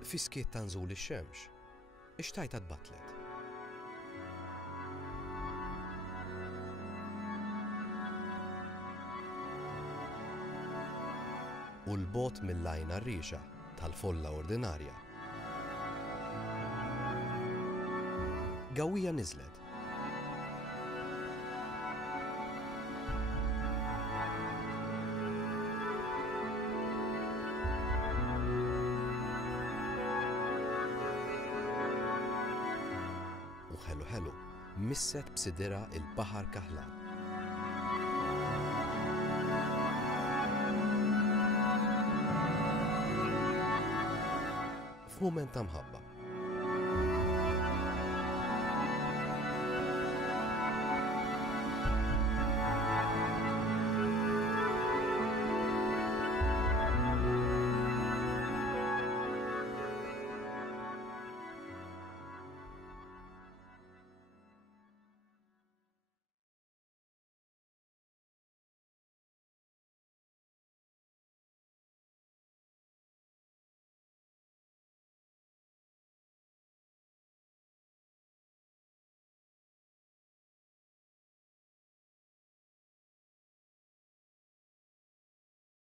Fiskiet ta' nżul ix-xemx, ixtajta tbatlet. U l-bogħod mill-għajn għar-riexa tal-folla ordinarja. Gawwija niżlet. U ħelu misset b'sidera il-baħar kaħlan. F'mument ta' mħabba,